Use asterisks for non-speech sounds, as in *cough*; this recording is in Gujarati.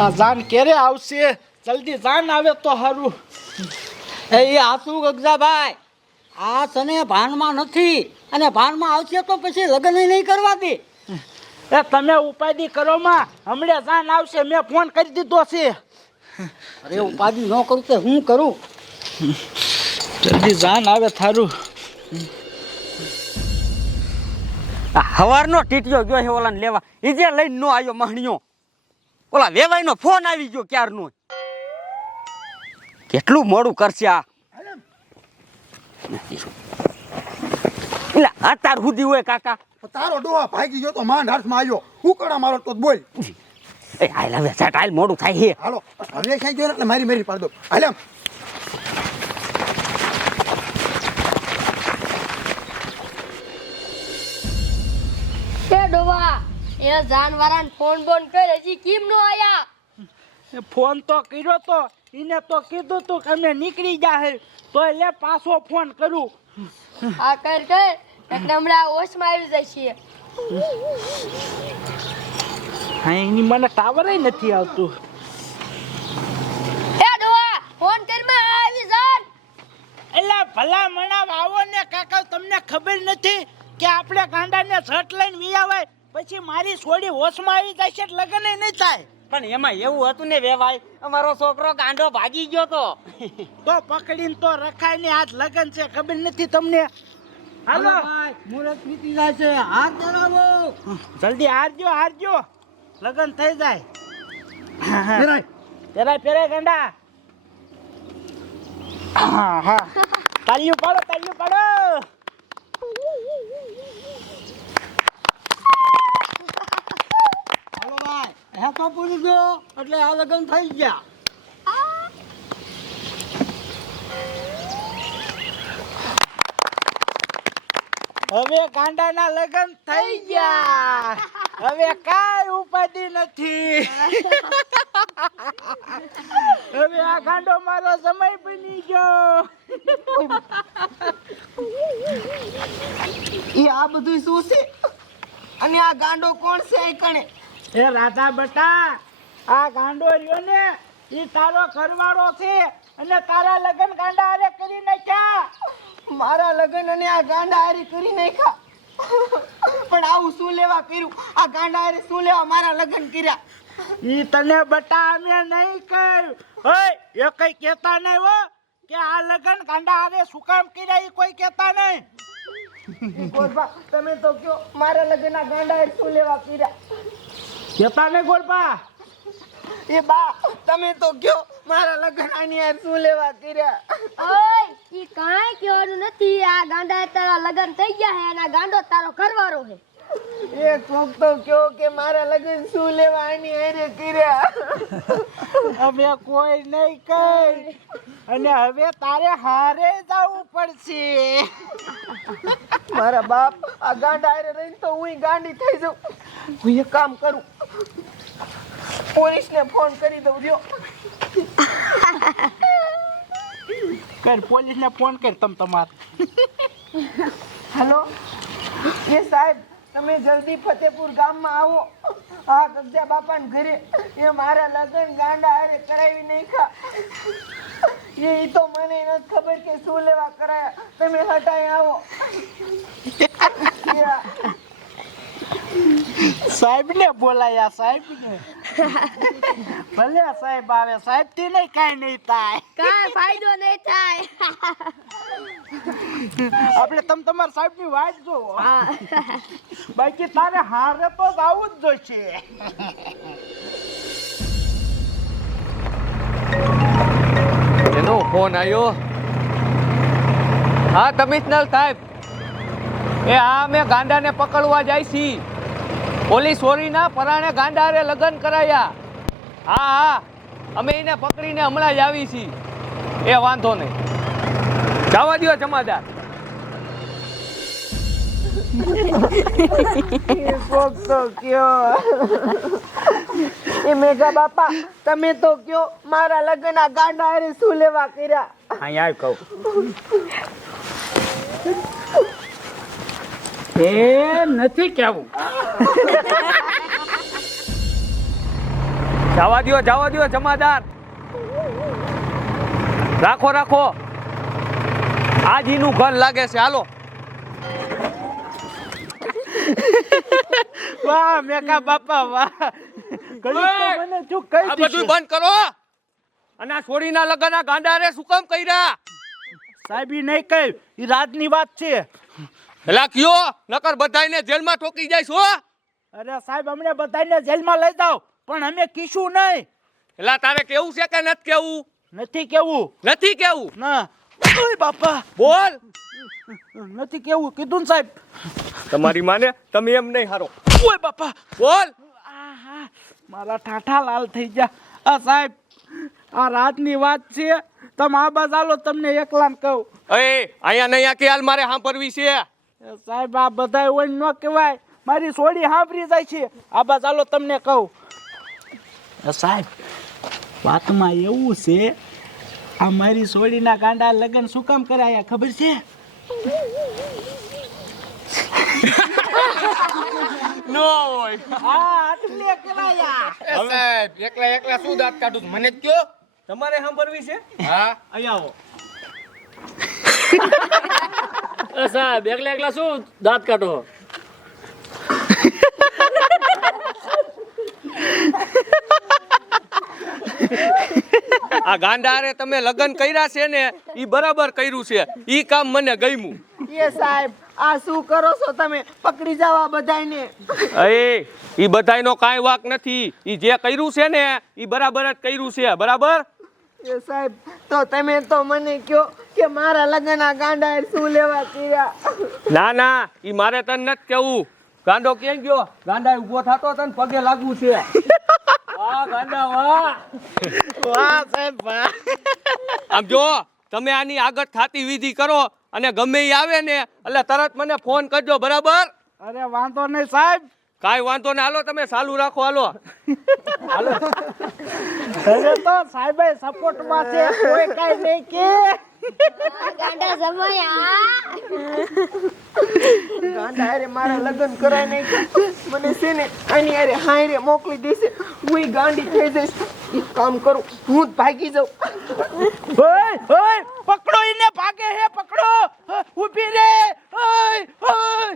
આ જાન ક્યારે આવશે? જલ્દી જાન આવે તો સારું એ આસુ ગગજાભાઈ? આ તને ભાનમાં નથી. અને ભાનમાં આવશે તો પછી લગ્ન નહીં કરવા દે. એ તમે ઉપાધિ કરો માં હમણાં જાન આવશે મેં ફોન કરી દીધો છે. અરે ઉપાધિ ન કરું તો હું કરું? જલ્દી જાન આવે થારું. હવારનો ટીટીઓ ગયો છે ઓલાને લેવા. એ જે લઈને ન આવ્યો મહણીયો. ઓલા વેવાઈનો ફોન આવી ગયો ક્યારનો? કેટલું મોડું કરશે આ? એટલે અત્યાર સુધી હોય કાકા. તારો ડોહા ભાગી ગયો તો માંડ હાથમાં આવ્યો ઉકળા મારો તો બોલ. એ હાલ હવે સાટ હાલ મોડું થાય હે. હાલો હવે ખાઈ ગયો ને એટલે મારી મેરી પાડ દો. હાલ એમ. એ ડોવા એ જાનવારાને ફોન બોન કરે હજી કેમ નો આયા? ફોન તો કર્યો તો એને તો કીધું તું કે અમે નીકળી જાહે તો લે પાછો ફોન કરું. આ કર કર. એટલે હમણાં ઓછમાં આવી જાય છે હા એની મને ટાવર નથી આવતું. એ ડોવા ફોન કરમાં આવી જાન. એલા ભલા મણા આવો ને કાકા તમને ખબર નથી કે આપણે ગાંડાને ઝટ લઈને વી આવે પછી મારી છોડી હોશમાં આવી જાય છે એટલે લગ્ન નહીં થાય. પણ એમાં એવું હતું ને વેવાઈ અમારો છોકરો ગાંડો ભાગી ગયો તો. *laughs* તો પકડીને તો રખાય ને આજ લગ્ન છે ખબર નથી તમને? હાલો. મુહૂર્ત વીતી જાય છે. હાથ ધરાવો જલ્દી હારજો હારજો. લગ્ન થઈ જાય. ફેરાય. પેરાય પેરાય ગાંડા. હા હા. તાલ્યું પાડો તાલ્યું પાડો હાલો ભાઈ તો પૂરી દો એટલે આ લગ્ન થઈ ગયા. હવે ગાંડાના લગ્ન થઈ ગયા. હવે કાઈ ઉપાધિ નથી. હવે આ ગાંડો મારો સમય બની ગયો. એ આ બધું શું છે? અને આ ગાંડો કોણ છે કણે? એ રાધા બટા આ ગાંડો રહ્યો ને એ તારો ઘરવાળો છે અને તારા લગ્ન ગાંડા હારે કરી નાખ્યા. મારા લગ્ન અને આ ગાંડા હારે કરી નાખ્યા. પણ આવું શું લેવા કર્યું? આ ગાંડા હારે શું લેવા મારા લગ્ન કર્યા? ઈ તને બટા અમે નહીં કર્યું ઓય એ કઈ કહેતા નહીં હો કે આ લગ્ન ગાંડા હારે શું કામ કર્યા ઈ કોઈ કહેતા નહીં. ગોરબા તમે તો કયો મારા લગ્ન આ ગાંડા હારે શું લેવા કર્યા? કહેતા નહીં ગોરબા એ બા તમે તો કયો મારા લગ્ન આની હારે શું લેવા કર્યા? ઓય ઈ કાંઈ કહેવાનું નથી. આ ગાંડા તારા લગ્ન થઈ ગયા હે અને આ ગાંડો તારો ઘરવાળો હે એ કોક તો કયો કે મારા લગ્ન શું લેવા આની કર્યા? અમે કોઈ નહીં કહી. અને હવે તારે હારે જવું પડશે. મારા બાપ આ ગાંડા હારે રહીને તો હું ગાંડી થઈ જાઉં. હું એક કામ કરું. પોલીસને ફોન કરી દઉં રહ્યો કર, પોલીસને ફોન કર તમ તમાર. હેલો? એ સાહેબ તમે જલ્દી ફતેપુર ગામમાં આવો. આ કબજા બાપાને ઘરે એ મારા લગ્ન ગાંડા હારે કરાવી નાખ્યા. એ તો મને નથી ખબર કે શું લેવા કરાયા. તમે હટાઈ આવો. સાહેબ ને બોલાયા સાહેબ ને ભલે સાહેબ આવે સાહેબથી નહીં કાંઈ નહીં થાય. કાંઈ ફાયદો નહીં થાય. આપણે તમ તમારા સાહેબની વાત જો બાકી તારે હારે તો આવું જ જોઈશે. એનો ફોન આવ્યો હા કમિશનર સાહેબ. એ હા અમે ગાંડાને પકડવા જાય છી. પોલીસ સોરીના પરાણે ગાંડારે લગ્ન કરાયા. હા હા અમે એને પકડીને હમણાં જ આવી છીએ. એ વાંધો નહીં. જવા દ્યો જમાદાર. એ મેઘા બાપા તમે તો કયો મારા લગ્ન આ ગાંડા હારે શું લેવા કર્યા? અહીંયા આવ કહું. એ નથી કેવું જવા દો જવા દો જમાદાર. રાખો રાખો. આજી નું ઘર લાગે છે હાલો. વાહ મેકા બાપા વાહ. ઘડીક તો મને ચૂક કહી આ બધું બંધ કરો. અને આ છોડીના લગ્ન ગાંડારે શું કામ કર્યા? સાહેબ નહીં કહ્યું એ રાતની વાત છે. એલા કયો નકર બધાયને જેલમાં ઠોકી જાય છો અરે સાહેબ અમને બધાને જેલમાં લઈ જાવ પણ અમે કીશું નહીં. એલા તારે કેવું છે કે નથી કેવું? નથી કેવું. નથી કેવું? ના. ઓય બાપા. બોલ. નથી કેવું કીધું ને સાહેબ. તમારી માને તમે એમ નહીં હારો. ઓય બાપા. બોલ. આહા, મારા ઠાઠા લાલ થઈ ગયા. આ સાહેબ આ રાતની વાત છે. તમે આ બાજ આલો તમને એકલા કહું. એ અહીંયા નહીં કે હાલ મારે સાંભળવી છે? સાહેબ આ બધા ઓય ન કહેવાય. મારી સોડી હાંભરી જાય છે. આબા ચાલો તમને કહું. સાહેબ વાતમાં એવું છે આ મારી સોડીના ગાંડા લગ્ન શું કામ કરાયા ખબર છે? *laughs* નો હા એટલે કરાયા. સાહેબ એકલા એકલા શું દાંત કાઢું મને જ કયો. તમારે સાંભળવી છે? હા. અહીંયા આવો. *laughs* સાહેબ એકલા એકલા શું દાંત કાઢો? આ ગાંડારે તમે લગ્ન કર્યા છે ને ઈ બરાબર કર્યું છે. ઈ કામ મને ગમ્યું. એ સાહેબ આ શું કરો છો તમે? પકડી જાવા બધાયને. એ ઈ બધાયનો કાઈ વાક નથી. ઈ જે કર્યું છે ને ઈ બરાબર જ કર્યું છે. બરાબર? એ સાહેબ તો તમે તો મને કહો કે મારા લગ્ન ગાંડા શું લેવા કર્યા? ના ના ઈ મારે તને નથી કેવું. ગાંડો ક્યાં ગયો? ગાંડા ઊભો થતો તને પગે લાગવું છે. વાહ ગાંડા વાહ. વાહ સાહેબ વાહ. આમ જો તમે આની આગળ થાતી વિધિ કરો અને ગમે ઈ આવે ને એટલે તરત મને ફોન કરજો બરાબર? અરે વાંધો નહીં સાહેબ. કાઈ વાંધો ને હાલો તમે ચાલુ રાખો હાલો. હાલો તો સાહેબ સપોર્ટમાં છે કોઈ કાઈ નહીં કે. ગાંડા જમાયા. ગાંડા અરે મારા લગ્ન કરાય નહીં મને છે ને આની અરે હાયરે મોકલી દેશે. હું ગાંડી થઈ જઈશ. એક કામ કરું હું જ ભાગી જાઉં. ઓય ઓય પકડો એને ભાગે હે પકડો. ઊભી રે. ઓય ઓય.